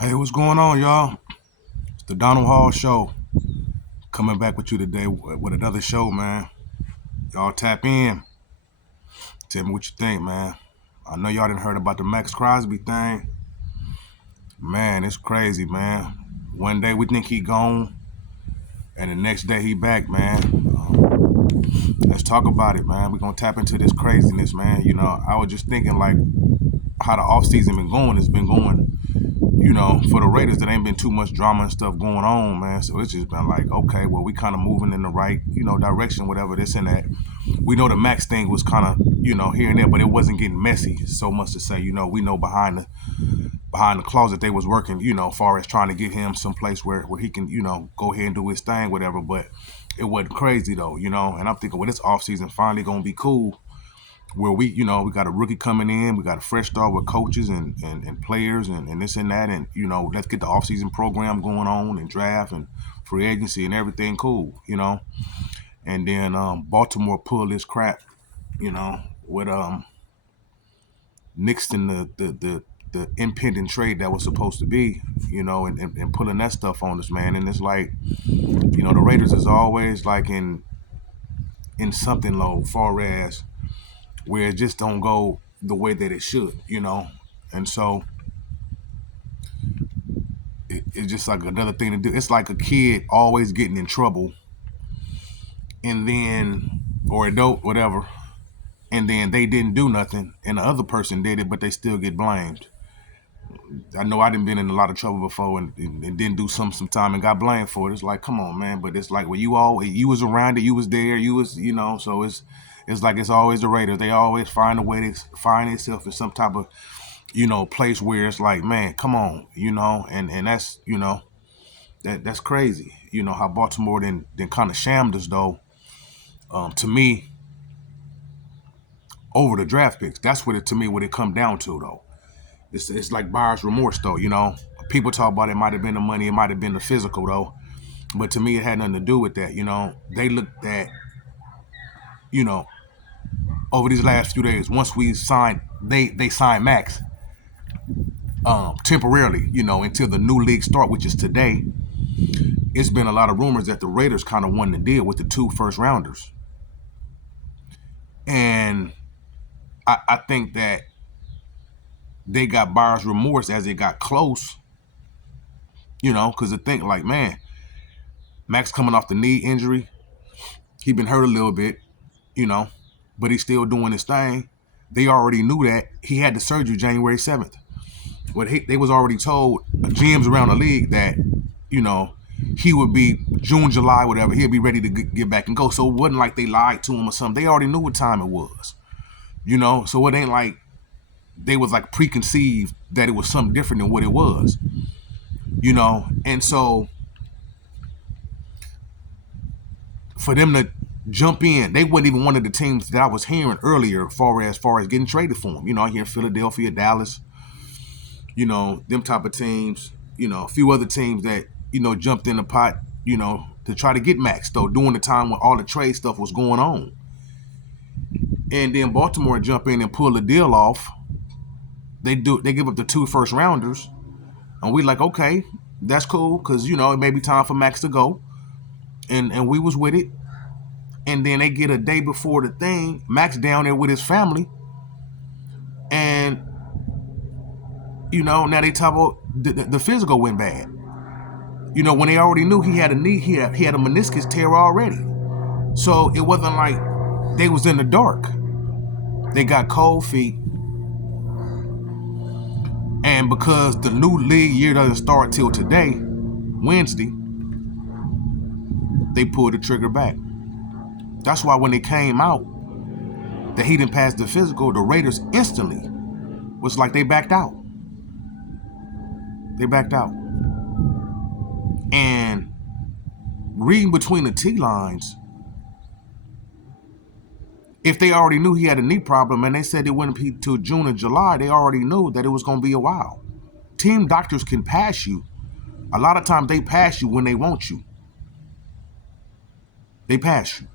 Hey, what's going on, y'all? It's the Donald Hall Show. Coming back with you today with another show, man. Y'all tap in. Tell me what you think, man. I know y'all didn't heard about the Maxx Crosby thing. Man, it's crazy, man. One day we think he gone, and the next day he back, man. Let's talk about it, man. We're gonna tap into this craziness, man. I was just thinking like how the offseason been going. It's been going. For the Raiders, there ain't been too much drama and stuff going on, man. So it's just been like, okay, well, we kind of moving in the right, direction, whatever this and that. We know the Maxx thing was kind of, here and there, but it wasn't getting messy. So much to say, we know behind the closet they was working, far as trying to get him someplace where he can, go ahead and do his thing, whatever. But it wasn't crazy though, And I'm thinking, well, this offseason finally gonna be cool where we got a rookie coming in, we got a fresh start with coaches and players and this and that, and let's get the offseason program going on and draft and free agency and everything cool. And then Baltimore pulled this crap, with Nixon the impending trade that was supposed to be, and pulling that stuff on us, man. And it's like, the Raiders is always like in something low, far as where it just don't go the way that it should. And so it's just like another thing to do. It's like a kid always getting in trouble, and then or adult, whatever, and then they didn't do nothing, and the other person did it, but they still get blamed. I know I done been in a lot of trouble before and didn't do something sometime and got blamed for it. It's like, come on, man. But it's like, well, you was around it, you was there, you was, so it's like it's always the Raiders. They always find a way to find itself in some type of, place where it's like, man, come on, and that's, that's crazy. How Baltimore then kind of shammed us though. To me, over the draft picks. That's what it come down to though. It's like buyer's remorse though. People talk about it might have been the money, it might have been the physical though. But to me, it had nothing to do with that. They looked at, you know, over these last few days. Once we signed, they signed Maxx temporarily, until the new league start, which is today. It's been a lot of rumors that the Raiders kind of won the deal with the 2 first rounders, and I think that they got buyer's remorse as it got close. Because the thing, like, man, Maxx coming off the knee injury, he been hurt a little bit, you know, but he's still doing his thing. They already knew that he had the surgery January 7th. They was already told GMs around the league that, you know, he would be June, July, whatever. He'll be ready to get back and go. So it wasn't like they lied to him or something. They already knew what time it was, So it ain't like they was like preconceived that it was something different than what it was. And so for them to jump in, they wasn't even one of the teams that I was hearing earlier, far as getting traded for him. I hear Philadelphia, Dallas, them type of teams. A few other teams that jumped in the pot, to try to get Maxx though during the time when all the trade stuff was going on. And then Baltimore jump in and pull the deal off. They give up the 2 first rounders, and we like, okay, that's cool, because it may be time for Maxx to go, and we was with it. And then they get a day before the thing, Maxx down there with his family, and now they talk about the physical went bad. When they already knew he had a knee, he had a meniscus tear already. So it wasn't like they was in the dark. They got cold feet, and because the new league year doesn't start till today, Wednesday, they pulled the trigger back. That's why when they came out that he didn't pass the physical, the Raiders instantly was like they backed out. They backed out. And reading between the T lines, if they already knew he had a knee problem and they said it wouldn't be till June and July, they already knew that it was going to be a while. Team doctors can pass you. A lot of times they pass you when they want you. They pass you.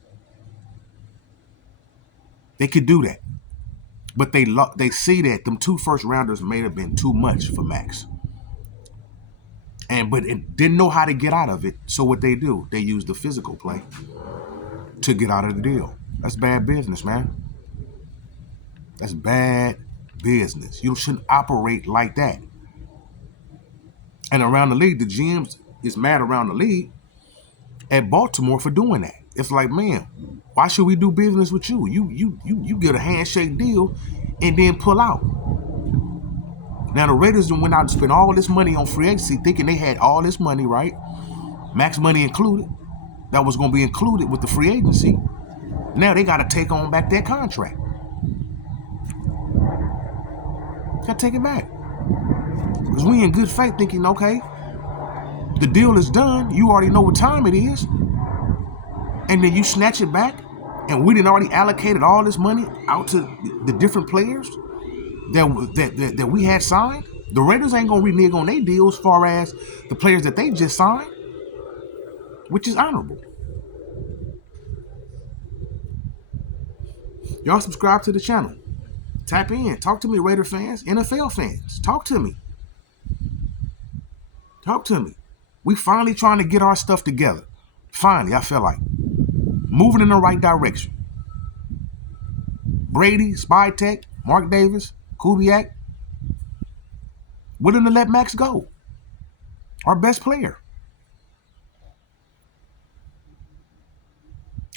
They could do that. But they see that them 2 first rounders may have been too much for Maxx. But it didn't know how to get out of it. So what they do, they use the physical play to get out of the deal. That's bad business, man. That's bad business. You shouldn't operate like that. And around the league, the GMs is mad around the league at Baltimore for doing that. It's like, man, why should we do business with you? You get a handshake deal and then pull out. Now the Raiders went out and spent all this money on free agency, thinking they had all this money, right? Max money included. That was going to be included with the free agency. Now they got to take on back that contract. Got to take it back. Because we in good faith thinking, okay, the deal is done. You already know what time it is. And then you snatch it back. And we didn't already allocated all this money out to the different players that we had signed. The Raiders ain't going to renege on their deals as far as the players that they just signed, which is honorable. Y'all subscribe to the channel. Tap in. Talk to me, Raider fans, NFL fans. Talk to me. Talk to me. We finally trying to get our stuff together. Finally, I feel like. Moving in the right direction. Brady, Spytek, Mark Davis, Kubiak. Willing to let Maxx go. Our best player.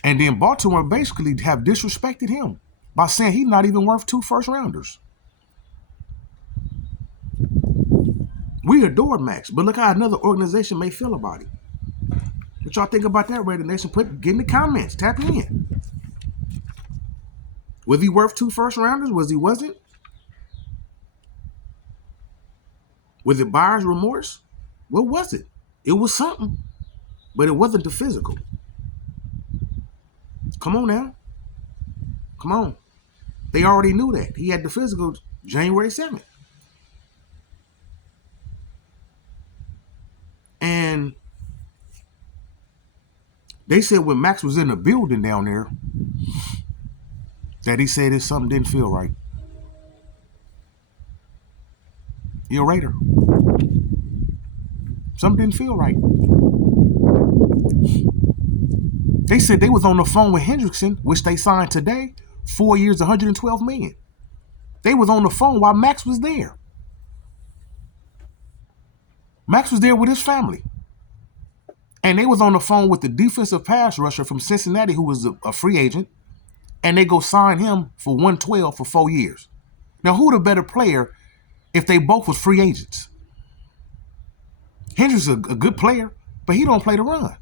And then Baltimore basically have disrespected him by saying he's not even worth 2 first-rounders. We adore Maxx, but look how another organization may feel about it. What y'all think about that, Raider Nation? Get in the comments. Tap in. Was he worth 2 first-rounders? Was he wasn't? Was it buyer's remorse? What was it? It was something, but it wasn't the physical. Come on now. Come on. They already knew that. He had the physical January 7th. And they said when Maxx was in the building down there that he said that something didn't feel right. You're a Raider. Something didn't feel right. They said they was on the phone with Hendrickson, which they signed today, 4 years, $112 million. They was on the phone while Maxx was there. Maxx was there with his family. And they was on the phone with the defensive pass rusher from Cincinnati, who was a free agent, and they go sign him for $112 for 4 years. Now, who the better player if they both was free agents? Hendrick's a good player, but he don't play the run.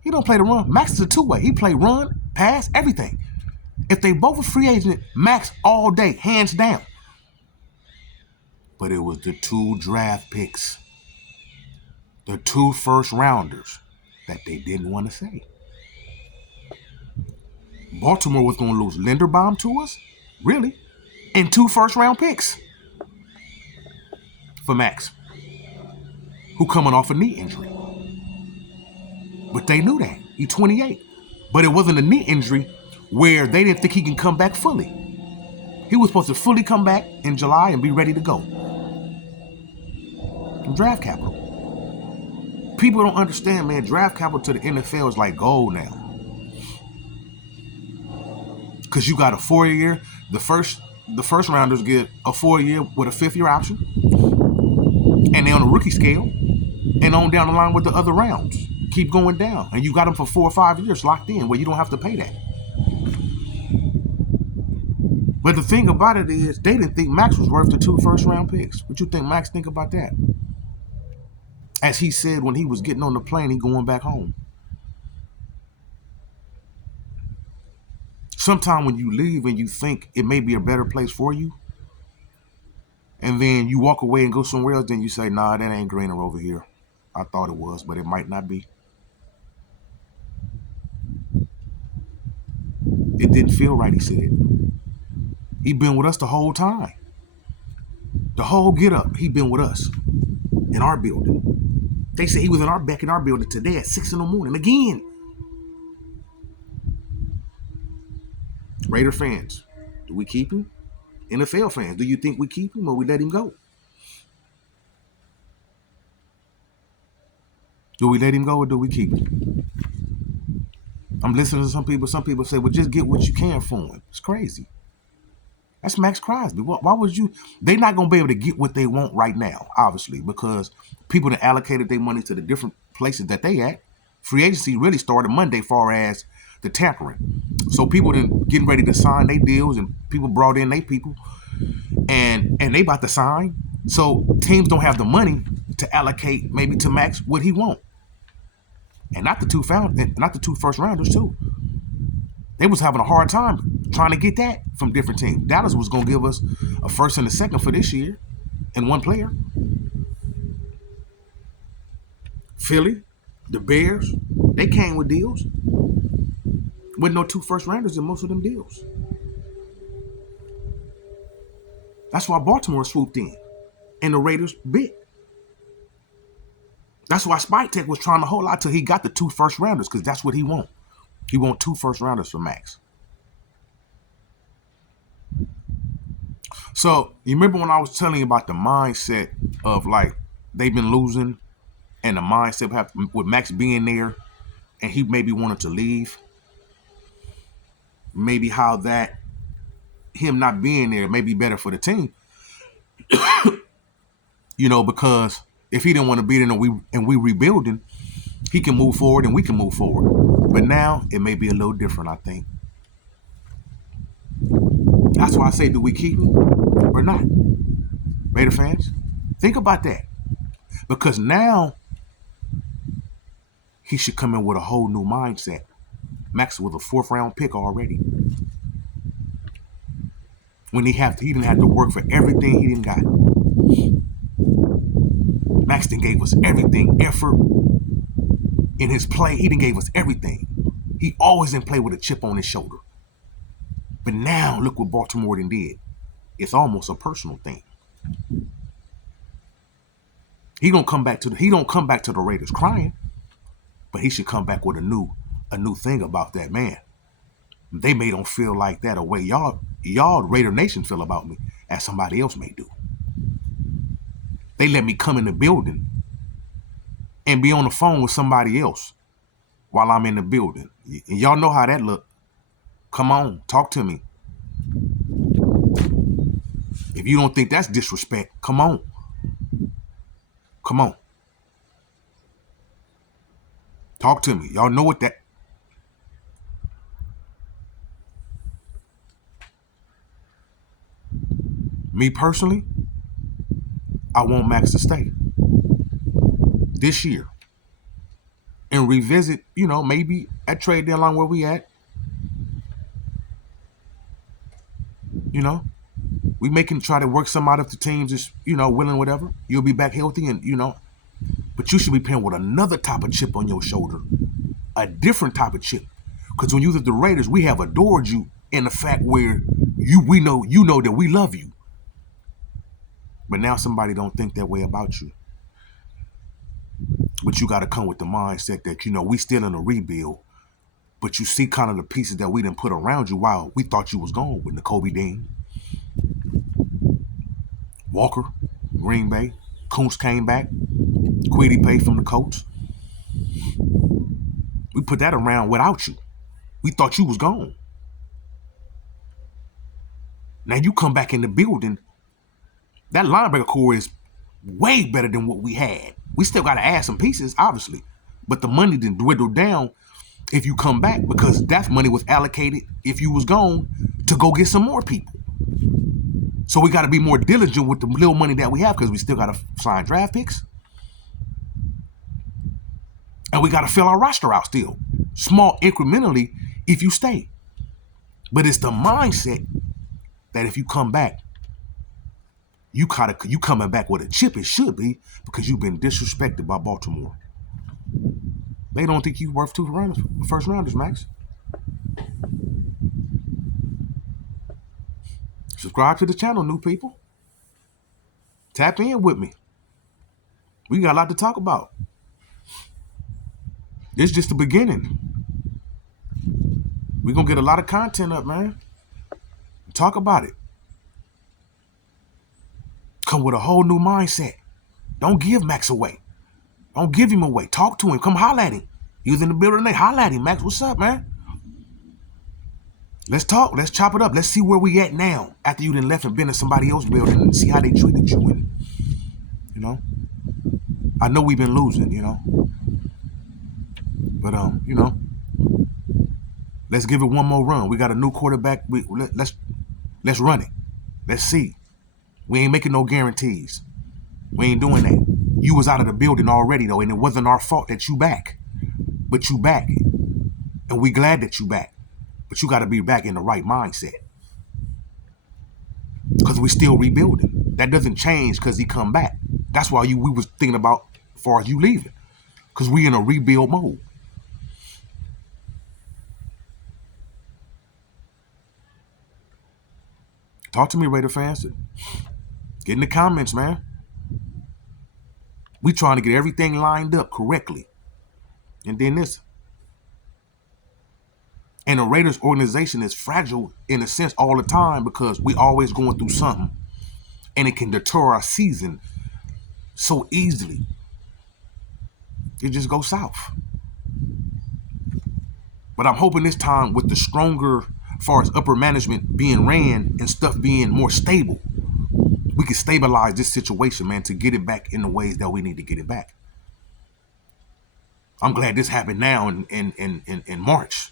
He don't play the run. Maxx is a two-way. He play run, pass, everything. If they both were free agent, Maxx all day, hands down. But it was the 2 draft picks, the 2 first-rounders that they didn't want to say. Baltimore was going to lose Linderbaum to us? Really? And 2 first-round picks for Maxx, who coming off a knee injury. But they knew that. He's 28. But it wasn't a knee injury where they didn't think he can come back fully. He was supposed to fully come back in July and be ready to go. Draft capital. People don't understand, man. Draft capital to the NFL is like gold now. Because you got a 4-year. The first rounders get a 4-year with a 5th-year option. And they're on a rookie scale. And on down the line with the other rounds. Keep going down. And you got them for 4 or 5 years locked in where you don't have to pay that. But the thing about it is, they didn't think Maxx was worth the 2 first-round picks. What you think Maxx think about that? As he said when he was getting on the plane, he going back home. Sometimes when you leave and you think it may be a better place for you, and then you walk away and go somewhere else, then you say, nah, that ain't greener over here. I thought it was, but it might not be. It didn't feel right, he said. He been with us the whole time. The whole get up, he been with us in our building. They said he was back in our building today at 6 in the morning again. Raider fans, do we keep him? NFL fans, do you think we keep him or we let him go? Do we let him go or do we keep him? I'm listening to some people. Some people say, well, just get what you can for him. It's crazy. That's Maxx Crosby. Why would you? They're not going to be able to get what they want right now, obviously, because people that allocated their money to the different places that they at. Free agency really started Monday far as the tampering. So people then getting ready to sign their deals and people brought in their people and they about to sign. So teams don't have the money to allocate maybe to Maxx what he want. And not the two first rounders too. They was having a hard time trying to get that from different teams. Dallas was going to give us a first and a second for this year and one player. Philly, the Bears, they came with deals with no 2 first rounders in most of them deals. That's why Baltimore swooped in and the Raiders bit. That's why Spike Tech was trying to hold out till he got the 2 first rounders because that's what he want. He want 2 first rounders for Maxx. So you remember when I was telling you about the mindset of like they've been losing and the mindset with Maxx being there and he maybe wanted to leave. Maybe how that him not being there may be better for the team. Because if he didn't want to be there and we rebuilding, he can move forward and we can move forward. But now it may be a little different, I think. That's why I say, do we keep him or not? Raider fans, think about that. Because now he should come in with a whole new mindset. Maxx was a 4th round pick already. When he didn't have to work for everything he didn't got. Maxx then gave us everything, effort in his play. He done gave us everything. He always didn't play with a chip on his shoulder. But now look what Baltimore done did. It's almost a personal thing. He don't come back to the Raiders crying, but he should come back with a new thing about that man. They may don't feel like that a way y'all Raider Nation feel about me as somebody else may do. They let me come in the building and be on the phone with somebody else while I'm in the building. And y'all know how that look. Come on, talk to me. If you don't think that's disrespect, come on. Come on. Talk to me. Y'all know what that. Me personally, I want Maxx to stay this year and revisit, maybe at trade deadline where we at. We can try to work some out if the teams is, willing, whatever. You'll be back healthy and, but you should be playing with another type of chip on your shoulder, a different type of chip. Because when you was at the Raiders, we have adored you in the fact where we know that we love you. But now somebody don't think that way about you. But you got to come with the mindset that, we still in a rebuild. But you see kind of the pieces that we didn't put around you while we thought you was gone with N'Kobe Dean, Walker, Green Bay, Kuntz came back, Quiddy paid from the Colts. We put that around without you. We thought you was gone. Now you come back in the building. That linebacker core is way better than what we had. We still got to add some pieces, obviously. But the money didn't dwindle down if you come back because that money was allocated, if you was gone, to go get some more people. So we got to be more diligent with the little money that we have because we still got to sign draft picks. And we got to fill our roster out still. Small incrementally if you stay. But it's the mindset that if you come back, you coming back with a chip, it should be, because you've been disrespected by Baltimore. They don't think you're worth 2 first rounders, Maxx. Subscribe to the channel, new people. Tap in with me. We got a lot to talk about. This is just the beginning. We're going to get a lot of content up, man. Talk about it. Come with a whole new mindset. Don't give Maxx away. Don't give him away. Talk to him. Come holler at him. He was in the building today. Holler at him, Maxx. What's up, man? Let's talk. Let's chop it up. Let's see where we at now after you done left and been in somebody else's building and see how they treated you. And, you know, I know we've been losing, you know. But, you know, let's give it one more run. We got a new quarterback. Let's run it. Let's see. We ain't making no guarantees. We ain't doing that. You was out of the building already, though, and it wasn't our fault that you back. But you back. And we glad that you back. But you got to be back in the right mindset. Because we still rebuilding. That doesn't change because he come back. That's why we was thinking about as far as you leaving. Because we in a rebuild mode. Talk to me, Raider fans. Get in the comments, man. We trying to get everything lined up correctly. And then this. And the Raiders organization is fragile in a sense all the time because we always going through something. And it can deter our season so easily. It just goes south. But I'm hoping this time with the stronger, as far as upper management being ran and stuff being more stable, we can stabilize this situation, man, to get it back in the ways that we need to get it back. I'm glad this happened now in March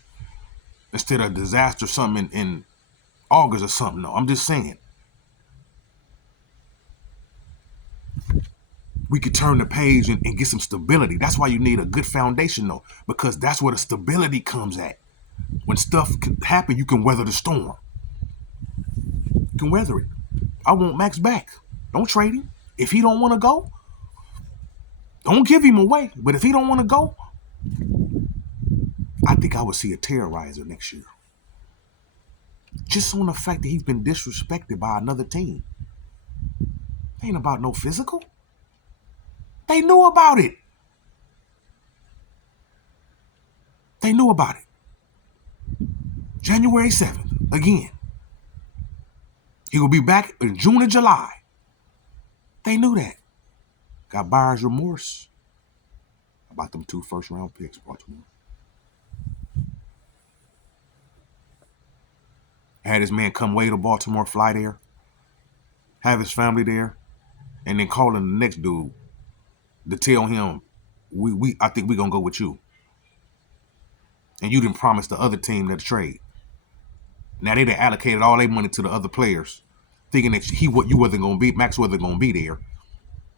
instead of a disaster something in August or something. No, I'm just saying. We could turn the page and get some stability. That's why you need a good foundation, though, because that's where the stability comes at. When stuff can happen, you can weather the storm. You can weather it. I want Maxx back. Don't trade him. If he don't want to go, don't give him away. But if he don't want to go, I think I would see a terrorizer next year. Just on the fact that he's been disrespected by another team. Ain't about no physical. They knew about it. They knew about it. January 7th, again. He will be back in June or July. They knew that. Got buyer's remorse about them 2 first-round picks, Baltimore. Had his man come way to Baltimore, fly there, have his family there, and then calling the next dude to tell him, I think we're going to go with you. And you didn't promise the other team that trade. Now they done allocated all their money to the other players, thinking that you wasn't going to be, Maxx wasn't going to be there.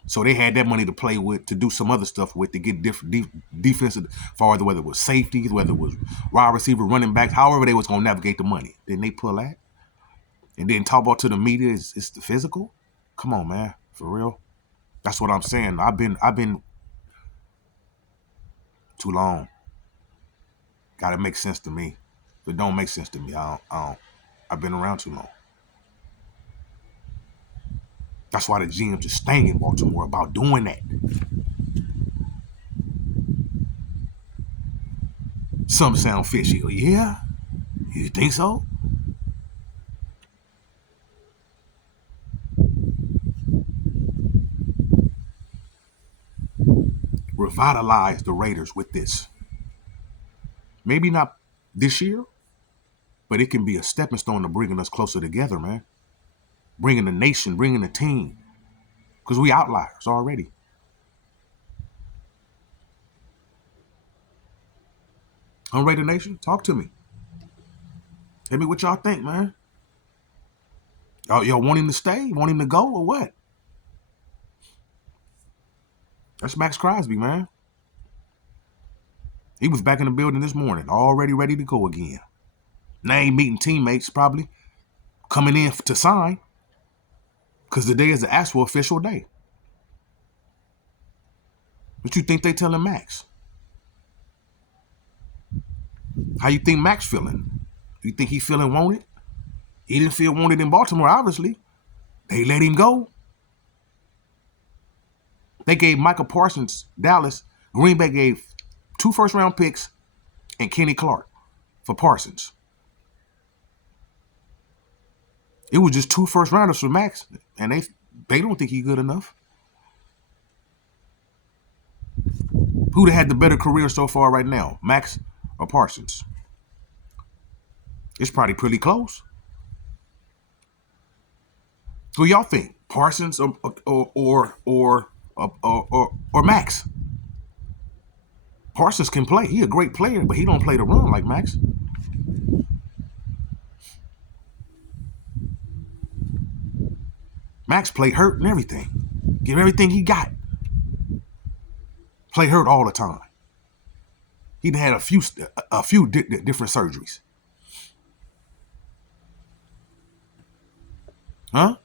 So they had that money to play with, to do some other stuff with, to get different defensive, far as whether it was safeties, whether it was wide receiver, running backs, however they was going to navigate the money. Then they pull that. And then talk about to the media, it's the physical? Come on, man. For real? That's what I'm saying. I've been too long. Gotta make sense to me. If it don't make sense to me, I've been around too long. That's why the GM just staying in Baltimore about doing that. Some sound fishy. Yeah? You think so? Revitalize the Raiders with this. Maybe not this year, but it can be a stepping stone to bringing us closer together, man. Bringing the nation, bringing the team. Because we outliers already. Raider Nation, talk to me. Tell me what y'all think, man. Y'all want him to stay? Want him to go or what? That's Maxx Crosby, man. He was back in the building this morning, already ready to go again. Now he meeting teammates probably, coming in to sign, because today is the actual official day. What you think they telling Maxx? How you think Maxx feeling? You think he feeling wanted? He didn't feel wanted in Baltimore, obviously. They let him go. They gave Michael Parsons, Dallas, Green Bay gave 2 first-round picks and Kenny Clark for Parsons. It was just 2 first-rounders for Maxx, and they don't think he's good enough. Who'd have had the better career so far right now, Maxx or Parsons? It's probably pretty close. Who y'all think, Parsons or Maxx? Parsons can play. He a great player, but he don't play the run like Maxx. Maxx played hurt and everything. Give everything he got. Play hurt all the time. He'd had a few different surgeries. Huh?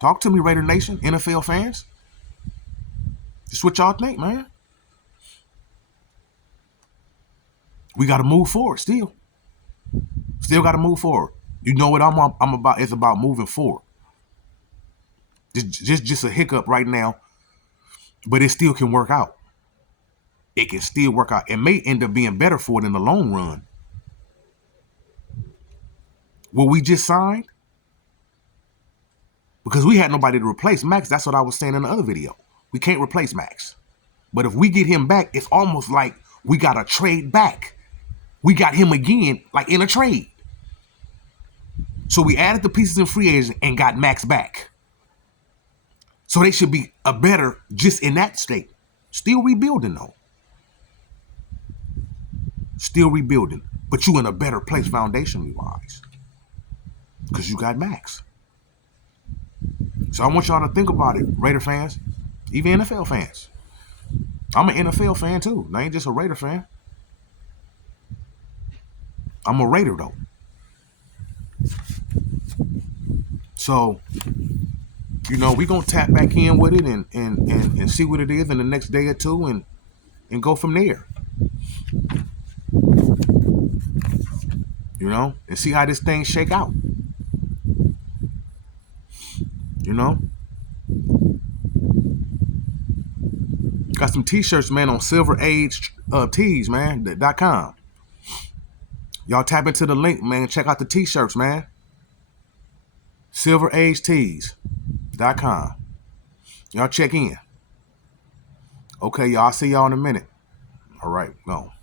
Talk to me, Raider Nation, NFL fans. Just what y'all think, man. We got to move forward still. Still got to move forward. You know what I'm about? It's about moving forward. Just a hiccup right now, but it still can work out. It can still work out. It may end up being better for it in the long run. What we just signed, because we had nobody to replace Maxx. That's what I was saying in the other video. We can't replace Maxx. But if we get him back, it's almost like we got to trade back. We got him again, like in a trade. So we added the pieces in free agent and got Maxx back. So they should be a better just in that state. Still rebuilding though. Still rebuilding. But you in a better place foundationally wise. Because you got Maxx. So I want y'all to think about it, Raider fans, even NFL fans. I'm an NFL fan too. I ain't just a Raider fan. I'm a Raider though. So, you know, we gonna tap back in with it and see what it is in the next day or two and go from there. You know, and see how this thing shake out. You know? Got some t-shirts, man, on Silver Age Tees, man, .com. Y'all tap into the link, man, and check out the t-shirts, man. SilverAgeTees.com. Y'all check in. Okay, y'all. I'll see y'all in a minute. All right, go.